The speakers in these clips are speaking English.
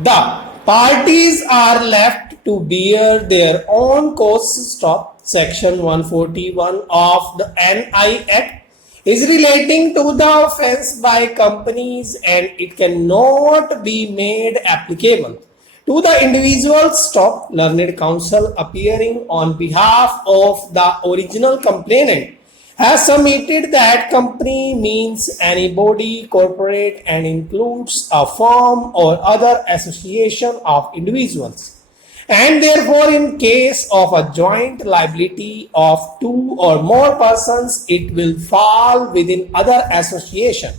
The parties are left to bear their own costs. Stop. Section 141 of the NI Act is relating to the offence by companies and it cannot be made applicable to the individuals. Stop. Learned counsel appearing on behalf of the original complainant has submitted that company means any body corporate and includes a firm or other association of individuals, and therefore in case of a joint liability of two or more persons it will fall within other association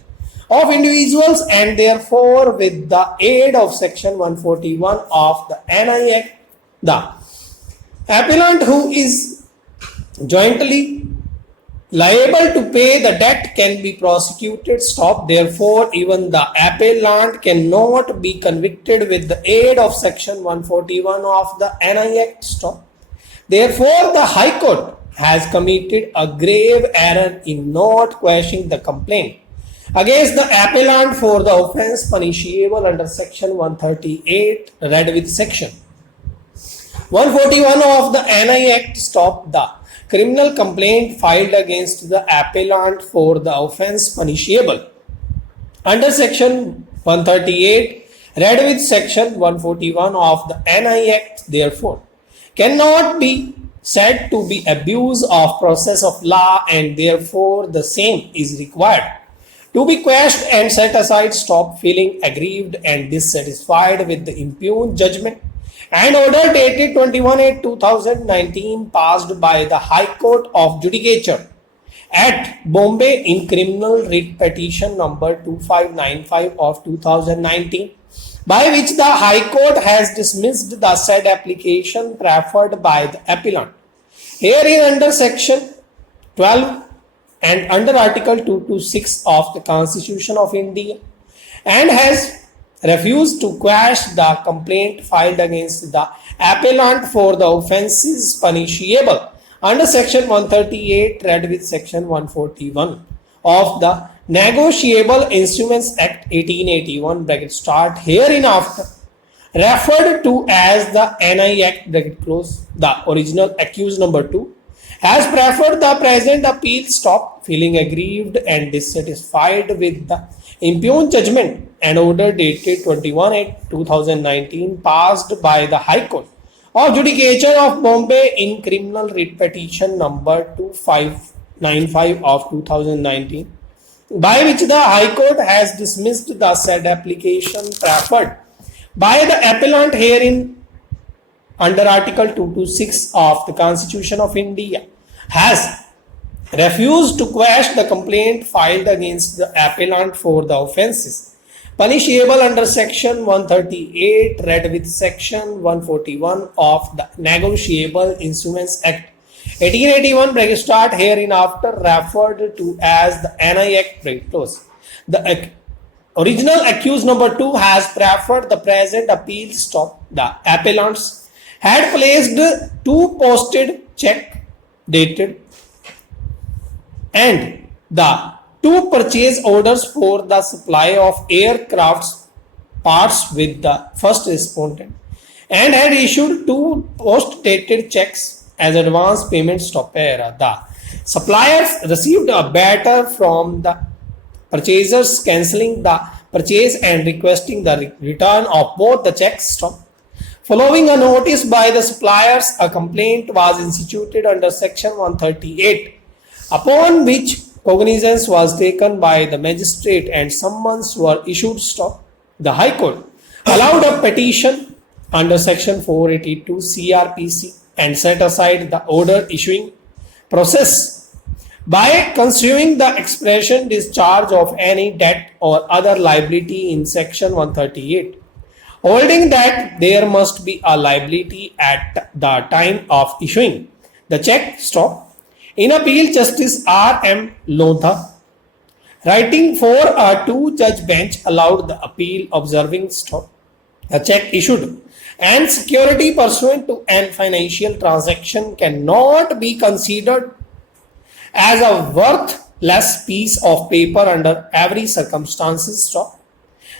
of individuals, and therefore with the aid of section 141 of the NI Act, the appellant who is jointly liable to pay the debt can be prosecuted. Stop. Therefore, even the appellant cannot be convicted with the aid of section 141 of the NI Act. Stop. Therefore, the High Court has committed a grave error in not quashing the complaint against the appellant for the offence punishable under section 138 read with section 141 of the NI Act. Stop. The criminal complaint filed against the appellant for the offence punishable under section 138 read with section 141 of the NI Act therefore cannot be said to be abuse of process of law, and therefore the same is required to be quashed and set aside. Stop. Feeling aggrieved and dissatisfied with the impugned judgment and order dated 21/8/2019 passed by the High Court of Judicature at Bombay in criminal writ petition number 2595 of 2019, by which the High Court has dismissed the said application preferred by the appellant herein under section 12 and under article 226 of the Constitution of India, and has refused to quash the complaint filed against the appellant for the offences punishable under section 138 read with section 141 of the Negotiable Instruments Act 1881 bracket start hereinafter referred to as the NI Act bracket close. The original accused number 2 has preferred the present appeal. Stop. Feeling aggrieved and dissatisfied with the impugned judgment and order dated 21/8/2019 passed by the High Court of Judicature of Bombay in criminal writ petition number 2595 of 2019, by which the High Court has dismissed the said application preferred by the appellant herein under article 226 of the Constitution of India, has refused to quash the complaint filed against the appellant for the offences punishable under section 138 read with section 141 of the Negotiable Instruments Act 1881 bracket start hereinafter referred to as the NI Act bracket close. The original accused number 2 has preferred the present appeal. Stop. The appellants had placed 2 posted check dated and the 2 purchase orders for the supply of aircraft parts with the first respondent, and had issued 2 post-dated checks as advance payment. Stop. The suppliers received a letter from the purchasers cancelling the purchase and requesting the return of both the checks. Stop. Following a notice by the suppliers, a complaint was instituted under section 138, upon which cognizance was taken by the magistrate and summons were issued. Stop. The High Court allowed a petition under section 482 CRPC and set aside the order issuing process by construing the expression discharge of any debt or other liability in section 138, holding that there must be a liability at the time of issuing the check. Stop. In appeal, Justice R.M. Lodha, writing for a 2-judge bench, allowed the appeal, observing stop. A check issued and security pursuant to an financial transaction cannot be considered as a worthless piece of paper under every circumstances. Stop.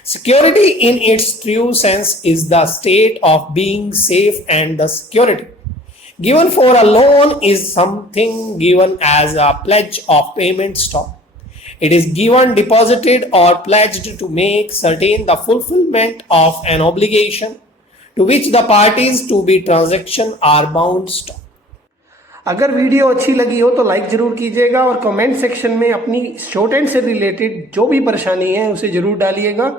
Security in its true sense is the state of being safe, and the security given for a loan is something given as a pledge of payment stock. It is given, deposited, or pledged to make certain the fulfillment of an obligation to which the parties to be transaction are bound stock. अगर video अच्छी लगी हो तो like जरूर कीजिएगा और comment section में अपनी शॉर्ट हैंड से रिलेटेड जो भी परेशानी है उसे जरूर डालिएगा।